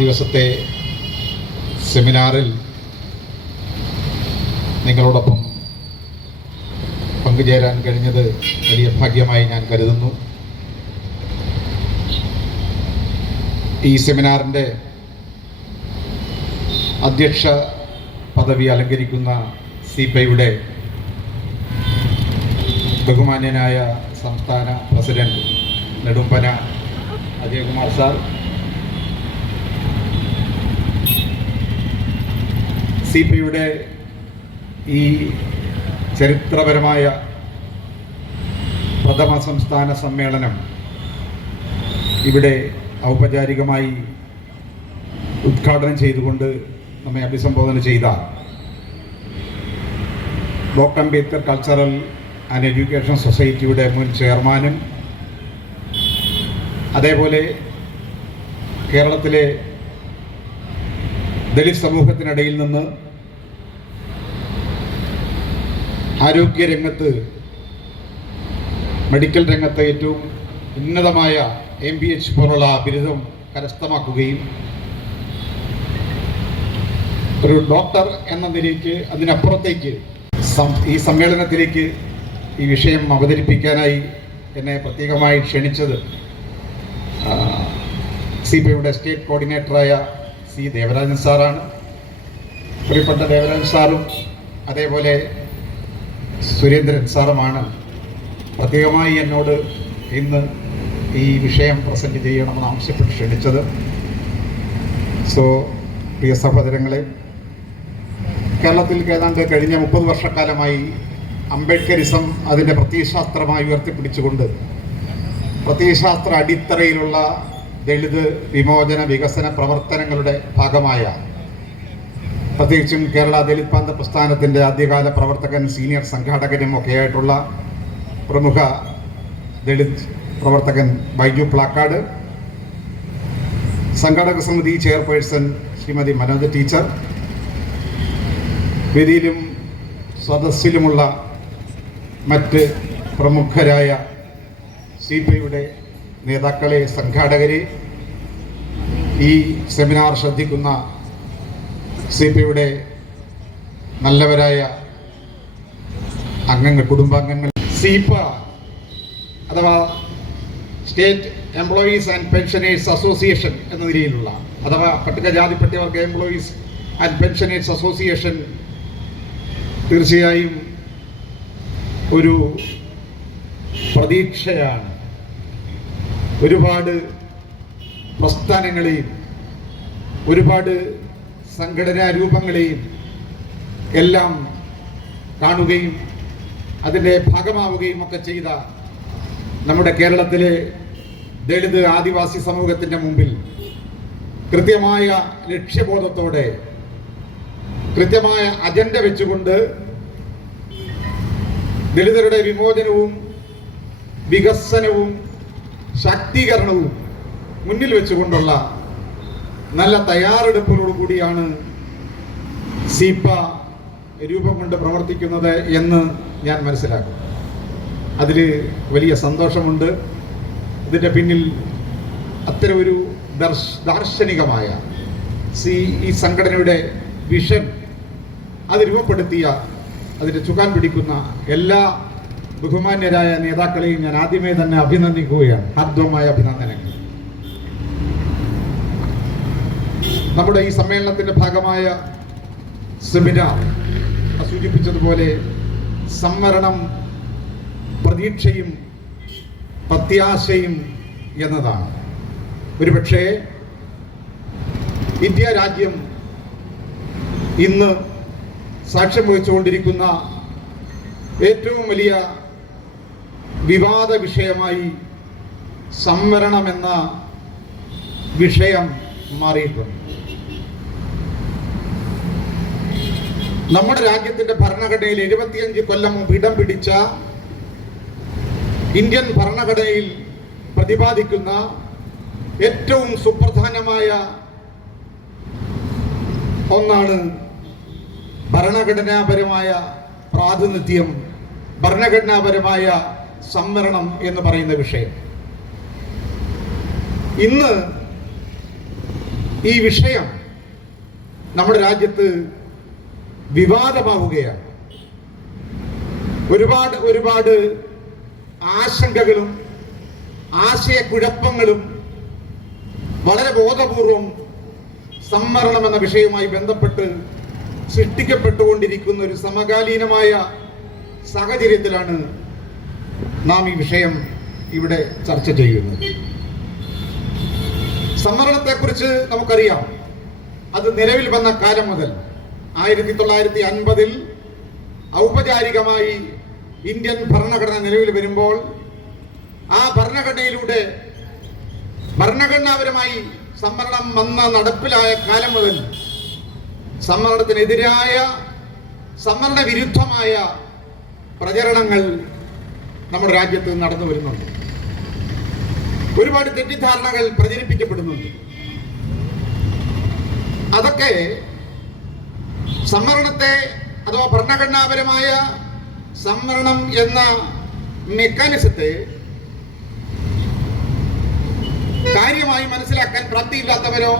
ദിവസത്തെ സെമിനാറിൽ നിങ്ങളോടൊപ്പം പങ്കുചേരാൻ കഴിഞ്ഞത് വലിയ ഭാഗ്യമായി ഞാൻ കരുതുന്നു. ഈ സെമിനാറിന്റെ അധ്യക്ഷ പദവി അലങ്കരിക്കുന്ന സി പൈയുടെ ബഹുമാന്യനായ സംസ്ഥാന president Nedumpana Ajayakumar sir C പിയുടെ ഈ ചരിത്രപരമായ പ്രഥമ സംസ്ഥാന സമ്മേളനം ഇവിടെ ഔപചാരികമായി ഉദ്ഘാടനം ചെയ്തുകൊണ്ട് നമ്മെ അഭിസംബോധന ചെയ്ത doctor Ambedkar cultural and education സൊസൈറ്റിയുടെ മുൻ ചെയർമാനും അതേപോലെ കേരളത്തിലെ ദലിത് സമൂഹത്തിനിടയിൽ നിന്ന് ആരോഗ്യ ആരോഗ്യരംഗത്ത് മെഡിക്കൽ രംഗത്ത് ഏറ്റവും ഉന്നതമായ എം ബി എച്ച് പോലുള്ള ബിരുദം കരസ്ഥമാക്കുകയും ഒരു ഡോക്ടർ എന്ന നിലയ്ക്ക് അതിനപ്പുറത്തേക്ക് ഈ സമ്മേളനത്തിലേക്ക് ഈ വിഷയം അവതരിപ്പിക്കാനായി എന്നെ പ്രത്യേകമായി ക്ഷണിച്ചത് സി പി ഐയുടെ സ്റ്റേറ്റ് കോർഡിനേറ്ററായ സി ദേവരാജൻ സാറാണ്. പ്രിയപ്പെട്ട ദേവരാജൻ സാറും അതേപോലെ സുരേന്ദ്രൻ സാറുമാണ്. പ്രത്യേകമായി എന്നോട് ഇന്ന് ഈ വിഷയം പ്രസന്റ് ചെയ്യണമെന്ന് ആവശ്യപ്പെട്ട് ക്ഷണിച്ചത്. സോ പ്രിയ സഹോദരങ്ങളെ കേരളത്തിൽ ഏതാണ്ട് കഴിഞ്ഞ മുപ്പത് വർഷക്കാലമായി അംബേദ്കരിസം അതിന്റെ പ്രത്യയശാസ്ത്രമായി ഉയർത്തിപ്പിടിച്ചുകൊണ്ട് പ്രത്യയശാസ്ത്ര അടിത്തറയിലുള്ള ദളിത് വിമോചന വികസന പ്രവർത്തനങ്ങളുടെ ഭാഗമായ പ്രത്യേകിച്ചും കേരള ദളിത് പാന്ത പ്രസ്ഥാനത്തിന്റെ ആദ്യകാല പ്രവർത്തകൻ സീനിയർ സംഘാടകനും ഒക്കെയായിട്ടുള്ള പ്രമുഖ ദളിത് പ്രവർത്തകൻ ബൈജു പ്ലാക്കാട് സംഘാടക സമിതി ചെയർപേഴ്സൺ ശ്രീമതി മനോജ് ടീച്ചർ വേദിയിലും സദസ്സിലുമുള്ള മറ്റ് പ്രമുഖരായ സി പി ഐയുടെ നേതാക്കളെ സംഘാടകരെ ഈ സെമിനാർ ശ്രദ്ധിക്കുന്ന സി പി യുടെ നല്ലവരായ അംഗങ്ങൾ കുടുംബാംഗങ്ങൾ. സിപ അഥവാ state employees and pensioners association എന്ന നിലയിലുള്ള അഥവാ പട്ടികജാതി പട്ടികവർഗ എംപ്ലോയീസ് ആൻഡ് പെൻഷനേഴ്സ് അസോസിയേഷൻ തീർച്ചയായും ഒരു പ്രതീക്ഷയാണ്. ഒരുപാട് പ്രസ്ഥാനങ്ങളെയും ഒരുപാട് സംഘടനാ രൂപങ്ങളെയും എല്ലാം കാണുകയും അതിന്റെ ഭാഗമാവുകയും ഒക്കെ ചെയ്ത നമ്മുടെ കേരളത്തിലെ ദളിത് ആദിവാസി സമൂഹത്തിന്റെ മുമ്പിൽ കൃത്യമായ ലക്ഷ്യബോധത്തോടെ കൃത്യമായ അജണ്ട വെച്ചുകൊണ്ട് ദളിതരുടെ വിമോചനവും വികസനവും ശാക്തീകരണവും മുന്നിൽ വെച്ചുകൊണ്ടുള്ള നല്ല തയ്യാറെടുപ്പുകളോടുകൂടിയാണ് സിപ രൂപം കൊണ്ട് പ്രവർത്തിക്കുന്നത് എന്ന് ഞാൻ മനസ്സിലാക്കും അതിൽ വലിയ സന്തോഷമുണ്ട്. ഇതിന്റെ പിന്നിൽ അത്തരം ഒരു ദർശ ദാർശനികമായ സി ഈ സംഘടനയുടെ വിഷൻ അത് രൂപപ്പെടുത്തിയ അതിന്റെ ചുക്കാൻ പിടിക്കുന്ന എല്ലാ ബഹുമാന്യരായ നേതാക്കളെയും ഞാൻ ആദ്യമേ തന്നെ അഭിനന്ദിക്കുകയാണ്. ഹാർദ്വമായ അഭിനന്ദനങ്ങൾ. നമ്മുടെ ഈ സമ്മേളനത്തിന്റെ ഭാഗമായ സെമിനാർ സൂചിപ്പിച്ചതുപോലെ സംവരണം പ്രതീക്ഷയും പ്രത്യാശയും എന്നതാണ്. ഒരുപക്ഷേ ഇന്ത്യ രാജ്യം ഇന്ന് സാക്ഷ്യം വഹിച്ചുകൊണ്ടിരിക്കുന്ന ഏറ്റവും വലിയ വിവാദ വിഷയമായി സംവരണമെന്ന വിഷയം മാറിയിട്ടുണ്ട്. നമ്മുടെ രാജ്യത്തിന്റെ ഭരണഘടനയിൽ എഴുപത്തിയഞ്ച് കൊല്ലം ഇടം പിടിച്ച ഇന്ത്യൻ ഭരണഘടനയിൽ പ്രതിപാദിക്കുന്ന ഏറ്റവും സുപ്രധാനമായ ഒന്നാണ് ഭരണഘടനാപരമായ പ്രാതിനിധ്യം ഭരണഘടനാപരമായ സംവരണം എന്ന് പറയുന്ന വിഷയം. ഇന്ന് ഈ വിഷയം നമ്മുടെ രാജ്യത്ത് വിവാദമാവുകയാണ്. ഒരുപാട് ഒരുപാട് ആശങ്കകളും ആശയക്കുഴപ്പങ്ങളും വളരെ ബോധപൂർവം സംവരണം എന്ന വിഷയവുമായി ബന്ധപ്പെട്ട് സൃഷ്ടിക്കപ്പെട്ടുകൊണ്ടിരിക്കുന്ന ഒരു സമകാലീനമായ സാഹചര്യത്തിലാണ് നാം ഈ വിഷയം ഇവിടെ ചർച്ച ചെയ്യുന്നത്. സംവരണത്തെക്കുറിച്ച് നമുക്കറിയാം. അത് നിലവിൽ വന്ന കാലം മുതൽ ആയിരത്തി തൊള്ളായിരത്തി അൻപതിൽ ഔപചാരികമായി ഇന്ത്യൻ ഭരണഘടന നിലവിൽ വരുമ്പോൾ ആ ഭരണഘടനയിലൂടെ ഭരണഘടനാപരമായി സംവരണം വന്ന നടപ്പിലായ കാലം മുതൽ സംവരണത്തിനെതിരായ സംവരണ വിരുദ്ധമായ പ്രചരണങ്ങൾ നമ്മുടെ രാജ്യത്ത് നടന്നു വരുന്നുണ്ട്. ഒരുപാട് തെറ്റിദ്ധാരണകൾ പ്രചരിപ്പിക്കപ്പെടുന്നുണ്ട്. അതൊക്കെ സംവരണത്തെ അഥവാ ഭരണഘടനാപരമായ സംവരണം എന്ന മെക്കാനിസത്തെ കാര്യമായി മനസ്സിലാക്കാൻ പ്രാപ്തിയില്ലാത്തവരോ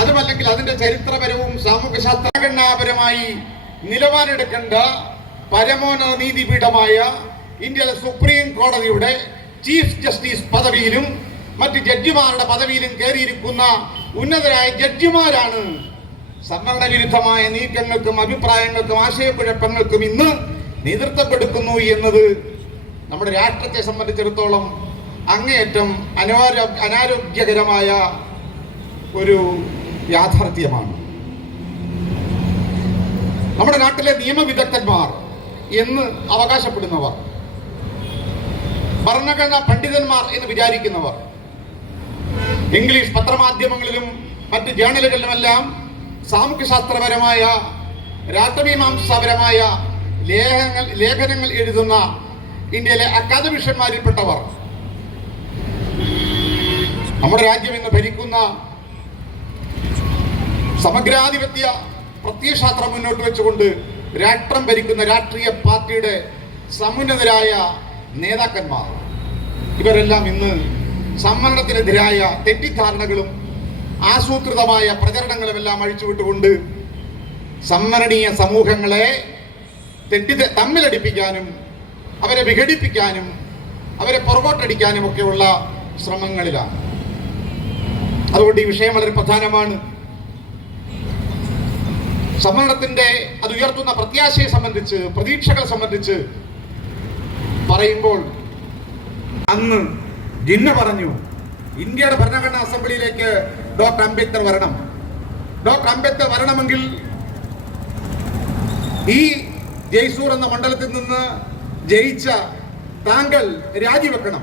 അതുമല്ലെങ്കിൽ അതിന്റെ ചരിത്രപരവും സാമൂഹ്യ നിലപാടെടുക്കേണ്ട പരമോന്നത നീതിപീഠമായ ഇന്ത്യയിലെ സുപ്രീം കോടതിയുടെ ചീഫ് ജസ്റ്റിസ് പദവിയിലും മറ്റ് ജഡ്ജിമാരുടെ പദവിയിലും കയറിയിരിക്കുന്ന ഉന്നതരായ ജഡ്ജിമാരാണ് സംവരണ വിരുദ്ധമായ നീക്കങ്ങൾക്കും അഭിപ്രായങ്ങൾക്കും ആശയക്കുഴപ്പങ്ങൾക്കും ഇന്ന് നേതൃത്വം കൊടുക്കുന്നു എന്നത് നമ്മുടെ രാഷ്ട്രത്തെ സംബന്ധിച്ചിടത്തോളം അങ്ങേയറ്റം അനാരോ അനാരോഗ്യകരമായ ഒരു യാഥാർത്ഥ്യമാണ്. നമ്മുടെ നാട്ടിലെ നിയമവിദഗ്ധന്മാർ എന്ന് അവകാശപ്പെടുന്നവർ ഭരണഘടനാ പണ്ഡിതന്മാർ എന്ന് വിചാരിക്കുന്നവർ. ഇംഗ്ലീഷ് പത്രമാധ്യമങ്ങളിലും മറ്റ് ജേണലുകളിലുമെല്ലാം സാമൂഹ്യശാസ്ത്രപരമായ രാഷ്ട്രമീമാംസാപരമായ ലേഖനങ്ങൾ ലേഖനങ്ങൾ എഴുതുന്ന ഇന്ത്യയിലെ അക്കാദമിഷ്യന്മാരിൽപ്പെട്ടവർ. നമ്മുടെ രാജ്യം ഇന്ന് ഭരിക്കുന്ന സമഗ്രാധിപത്യ പ്രത്യയശാസ്ത്രം മുന്നോട്ട് വെച്ചുകൊണ്ട് രാഷ്ട്രം ഭരിക്കുന്ന രാഷ്ട്രീയ പാർട്ടിയുടെ സമുന്നതരായ നേതാക്കന്മാർ. ഇവരെല്ലാം ഇന്ന് സംവരണത്തിനെതിരായ തെറ്റിദ്ധാരണകളും ആസൂത്രിതമായ പ്രചരണങ്ങളും പ്രചരണങ്ങളുമെല്ലാം അഴിച്ചുവിട്ടുകൊണ്ട് സംവരണീയ സമൂഹങ്ങളെ തെറ്റി തമ്മിലടിപ്പിക്കാനും അവരെ വിഘടിപ്പിക്കാനും അവരെ പുറകോട്ടടിക്കാനും ഒക്കെയുള്ള ശ്രമങ്ങളിലാണ്. അതുകൊണ്ട് ഈ വിഷയം വളരെ പ്രധാനമാണ്. സംവരണത്തിന്റെ അത് ഉയർത്തുന്ന പ്രത്യാശയെ സംബന്ധിച്ച് പ്രതീക്ഷകളെ സംബന്ധിച്ച് പറയുമ്പോൾ അന്ന് ജിന്ന പറഞ്ഞു ഇന്ത്യയുടെ ഭരണഘടനാ അസംബ്ലിയിലേക്ക് ഡോക്ടർ അംബേദ്കർ വരണം. ഡോക്ടർ അംബേദ്കർ വരണമെങ്കിൽ ഈ ജയ്സൂർ എന്ന മണ്ഡലത്തിൽ നിന്ന് ജയിച്ച താങ്കൾ രാജിവെക്കണം.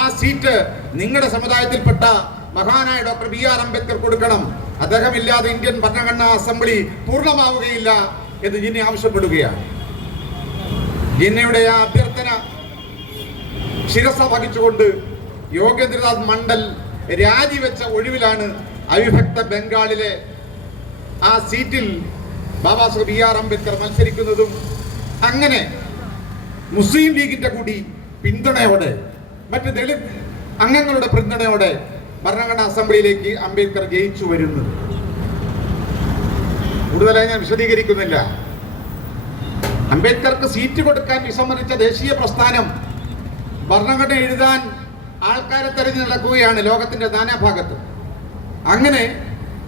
ആ സീറ്റ് നിങ്ങളുടെ സമുദായത്തിൽപ്പെട്ട മഹാനായ ഡോക്ടർ ബി ആർ അംബേദ്കർ കൊടുക്കണം. അദ്ദേഹമില്ലാതെ ഇന്ത്യൻ ഭരണഘടനാ അസംബ്ലി പൂർണമാവുകയില്ല എന്ന് ജിന്നെ ആവശ്യപ്പെടുകയാണ്. ജിന്നയുടെ ആ ശിരസ വഹിച്ചുകൊണ്ട് യോഗേന്ദ്രനാഥ് മണ്ഡൽ രാജിവെച്ച ഒഴിവിലാണ് അവിഭക്ത ബംഗാളിലെ ആ സീറ്റിൽ ബാബാ സാഹബ് ബി ആർ അംബേദ്കർ മത്സരിക്കുന്നതും അങ്ങനെ മുസ്ലിം ലീഗിന്റെ കൂടി പിന്തുണയോടെ മറ്റ് ദളിത് അംഗങ്ങളുടെ പിന്തുണയോടെ ഭരണഘടനാ അസംബ്ലിയിലേക്ക് അംബേദ്കർ ജയിച്ചു വരുന്നത്. കൂടുതലായി ഞാൻ വിശദീകരിക്കുന്നില്ല. അംബേദ്കർക്ക് സീറ്റ് കൊടുക്കാൻ വിസമ്മതിച്ച ദേശീയ പ്രസ്ഥാനം ഭരണഘടന എഴുതാൻ ആൾക്കാരെ തെരഞ്ഞു നടക്കുകയാണ് ലോകത്തിന്റെ നാനാഭാഗത്ത്. അങ്ങനെ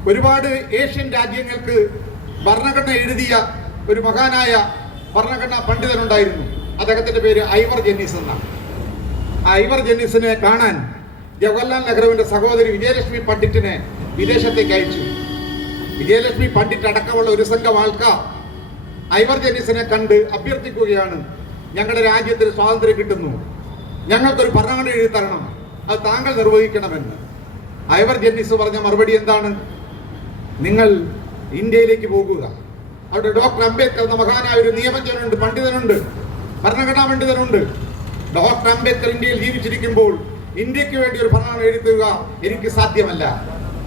ഒരുപാട് ഏഷ്യൻ രാജ്യങ്ങൾക്ക് ഭരണഘടന എഴുതിയ ഒരു മഹാനായ ഭരണഘടനാ പണ്ഡിതനുണ്ടായിരുന്നു. അദ്ദേഹത്തിന്റെ പേര് ഐവർ ജെന്നീസ് എന്നാണ്. ആ ഐവർ ജെന്നീസിനെ കാണാൻ ജവഹർലാൽ നെഹ്റുവിന്റെ സഹോദരി വിജയലക്ഷ്മി പണ്ഡിറ്റിനെ വിദേശത്തേക്ക് അയച്ചു. വിജയലക്ഷ്മി പണ്ഡിറ്റ് അടക്കമുള്ള ഒരു സംഘം ആൾക്കാർ ഐവർ ജെന്നീസിനെ കണ്ട് അഭ്യർത്ഥിക്കുകയാണ് ഞങ്ങളുടെ രാജ്യത്തിന് സ്വാതന്ത്ര്യം കിട്ടുന്നു. ഞങ്ങൾക്കൊരു ഭരണഘടന എഴുതി തരണം. അത് താങ്കൾ നിർവഹിക്കണമെന്ന്. ഐവർ ജെന്നിസ് പറഞ്ഞ മറുപടി എന്താണ്? നിങ്ങൾ ഇന്ത്യയിലേക്ക് പോകുക. അവിടെ ഡോക്ടർ അംബേദ്കർ എന്ന മഹാനായ ഒരു നിയമജ്ഞനുണ്ട് പണ്ഡിതനുണ്ട് ഭരണഘടനാ പണ്ഡിതനുണ്ട്. ഡോക്ടർ അംബേദ്കർ ഇന്ത്യയിൽ ജീവിച്ചിരിക്കുമ്പോൾ ഇന്ത്യയ്ക്ക് വേണ്ടി ഒരു ഭരണഘടന എഴുതുക എനിക്ക് സാധ്യമല്ല.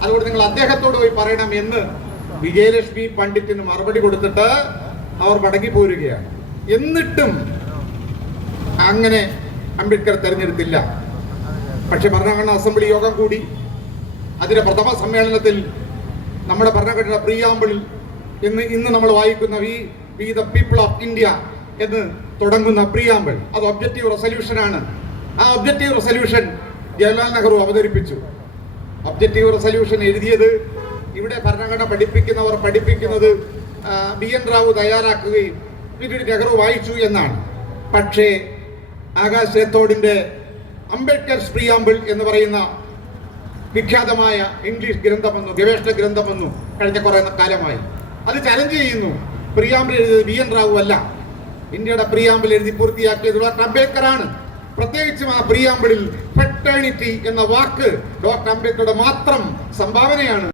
അതുകൊണ്ട് നിങ്ങൾ അദ്ദേഹത്തോട് പോയി പറയണം എന്ന് വിജയലക്ഷ്മി പണ്ഡിറ്റിന് മറുപടി കൊടുത്തിട്ട് അവർ മടങ്ങി പോരുകയാണ് എന്നിട്ടും അങ്ങനെ അംബേദ്കർ തെരഞ്ഞെടുത്തില്ല. പക്ഷെ ഭരണഘടനാ അസംബ്ലി യോഗം കൂടി അതിന്റെ പ്രഥമ സമ്മേളനത്തിൽ നമ്മുടെ ഭരണഘടന പ്രിയാമ്പിൾ എന്ന് ഇന്ന് നമ്മൾ വായിക്കുന്ന we we the people of India എന്ന് തുടങ്ങുന്ന പ്രിയാമ്പിൾ. അത് ഒബ്ജക്റ്റീവ് റെസൊല്യൂഷനാണ് ആ ഒബ്ജക്റ്റീവ് റെസൊല്യൂഷൻ ജവഹർലാൽ നെഹ്റു അവതരിപ്പിച്ചു. ഒബ്ജക്റ്റീവ് റെസൊല്യൂഷൻ എഴുതിയത് ഇവിടെ ഭരണഘടന പഠിപ്പിക്കുന്നവർ പഠിപ്പിക്കുന്നത് ബി എൻ റാവു തയ്യാറാക്കുകയും പിന്നീട് നെഹ്റു വായിച്ചു എന്നാണ്. പക്ഷേ ആകാശ് രത്തോടിന്റെ അംബേദ്കർ പ്രിയാമ്പിൾ എന്ന് പറയുന്ന വിഖ്യാതമായ ഇംഗ്ലീഷ് ഗ്രന്ഥമെന്നു ഗവേഷണ ഗ്രന്ഥമെന്നു കഴിഞ്ഞ കുറേ കാലമായി. അത് ചലഞ്ച് ചെയ്യുന്നു. പ്രിയാമ്പിൾ എഴുതിയത് വി എൻ റാവു അല്ല. ഇന്ത്യയുടെ പ്രിയാമ്പിൾ എഴുതി പൂർത്തിയാക്കിയത് ഡോക്ടർ അംബേദ്കർ ആണ് പ്രത്യേകിച്ചും ആ പ്രിയാമ്പിളിൽ ഫെറ്റേണിറ്റി എന്ന വാക്ക് ഡോക്ടർ അംബേദ്കറുടെ മാത്രം സംഭാവനയാണ്.